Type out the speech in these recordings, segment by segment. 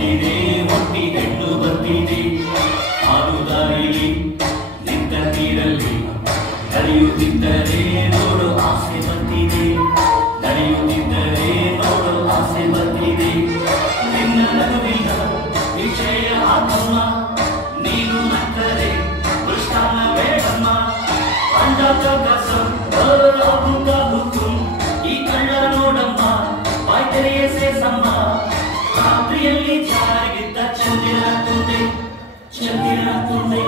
ಹುಟ್ಟಿದೆ ಹುಟ್ಟಿ ಹೆಣ್ಣು ಬಂದಿದೆ ಹಾಲು ದಾರಿಲಿ ನಿಂತ ನೀರಲ್ಲಿ ನಡೆಯುತ್ತಿದ್ದರೆ ನೋಡು ಆಸೆ ಬಂದಿದೆ ನಡೆಯುತ್ತಿದ್ದರೆ ನೋಡು ಆಸೆ ಬಂದಿದೆ ನಿನ್ನ ನಗುವಿನ ವಿಷಯ ಆತ್ಮ ನೀನು ನಕ್ಕರೆ ದೃಷ್ಟಾನ ಬೇಡಮ್ಮ ಅಂದಾದ ಕಸಂ ಈ ಕಳ್ಳ ನೋಡಮ್ಮ ಬಾಯ್ತೆರೆಯ ಸೇಸಮ್ಮ ರಾತ್ರಿಯಲ್ಲಿ ಜಾರಿಗಿದ್ದ ಚಂದಿರನ ತುಂಡೆ ಚಂದಿರನ ತುಂಡೆ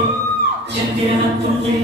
ಚಂದಿರನ ತುಂಡೆ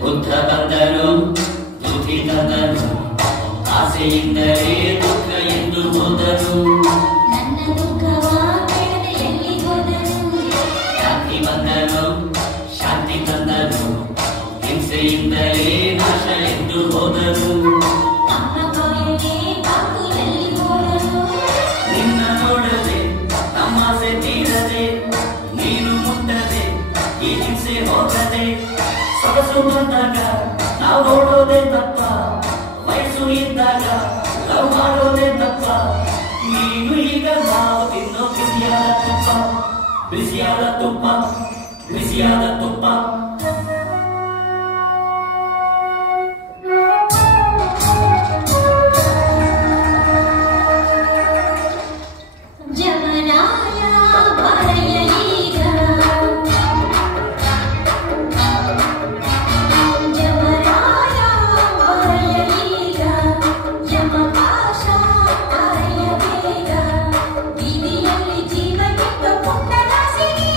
ಬುದ್ಧ ಬಂದನು ಬುದ್ಧಿ ತಂದನು ಆಸೆಯಿಂದಲೇ ದುಃಖ ಎಂದು ಹೋದನು ನನ್ನ ದುಃಖವ ಕೆಡದೆ ಎಲ್ಲಿ ಹೋದನು ಶಾಂತಿ ಬಂದನು ಶಾಂತಿ ತಂದನು ಹಿಂಸೆಯಿಂದಲೇ ನಾಶ ಎಂದು ಹೋದನು ನಮ್ಮ ಬಾಯಿಗೆ ಬಾಕು ಎಲ್ಲಿ ಹೋದನು ನಿನ್ನ ನೋಡದೆ ನಮ್ಮಾಸೆ ತೀರದೆ ನೀನು ಮುಟ್ಟದೆ ಈ ಹಿಂಸೆ ಹೋಗದೆ ಸೊಗಸು ಬಂದಾಗ ನಾವು ನೋಡೋದೇ ತಪ್ಪ ವಯಸ್ಸು ಇದ್ದಾಗ ನಾವು ಮಾಡೋದೇ ತಪ್ಪ ನೀನು ಈಗ ನಾವು ತಿನ್ನೋ ಬಿಸಿಯಾದ ತುಪ್ಪ ಬಿಸಿಯಾದ ತುಪ್ಪ ಬಿಸಿಯಾದ ತುಪ್ಪ ಜಮರಾಯ ಬರೆಯಲೀಗ ಜಮರಾಯ ಬರೆಯಲೀಗ ಯಮಪಾಶ ಅರೆಯಬೇಗ ಬೀದಿಯಲ್ಲಿ ಜೀವ ಕೆಟ್ಟು ಪುಟ್ಟದಾಸಿಗೆ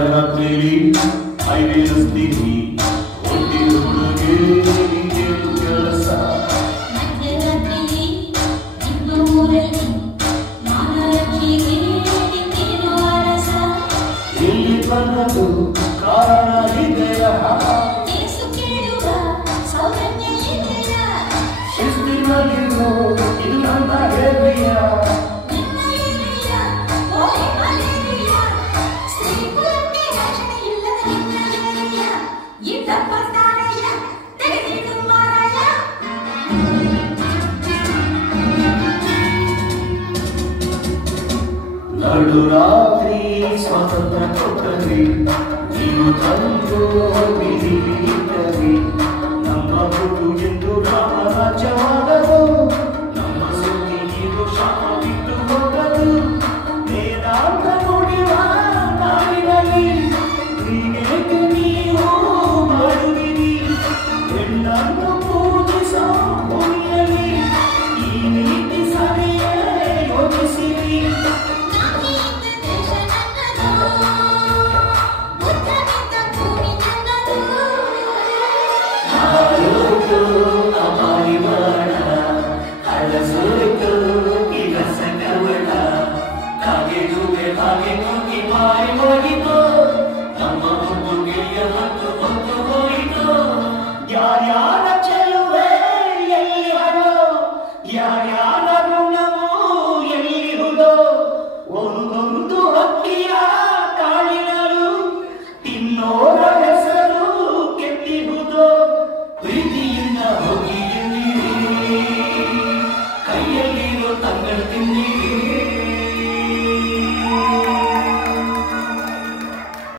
ಮಧ್ಯರಾತ್ರಿ ಐವೇರಿಸ್ತೀನಿ ಒಟ್ಟಿ ಹುಡುಗೆ ಕೆಲಸ ಮಧ್ಯರಾತ್ರಿ ನಿಮ್ಮ ಊರಲ್ಲಿ ಮಾನವರಿಗೆ ನಿಂತೇನೋ ಅರಸ ಇಲ್ಲಿ ಬಂದದು ಕಾರಣ ಇದೆಯಾ ಏಸು ಕೇಳುವ ಸೌರಣ್ಯ ಇದೆಯಾ ಶಿಸ್ತಿನಲ್ಲಿರೋ ಇದು ನನ್ನ ಹೇರಿಯ ನಿನ್ನ ಏರಿಯ ಓಯ್ ಮಲೇರಿಯ ಸ್ತ್ರೀ ಕುಲಕ್ಕೆ ರಕ್ಷಣೆ ಇಲ್ಲದ ನಿನ್ನ ಏರಿಯ ಇದ್ದ ಬರ್ತಾರಯ್ಯ ತೆಗೆದಿಡು ಮಾರಾಯ ನಡು ರಾತ್ರಿ ಸ್ವಾತಂತ್ರ್ಯ ಕೊಟ್ಟರೆ ನೀನು ತಂದು ಬಿರಿಯಿಟ್ಟರೆ ನಮ್ಮ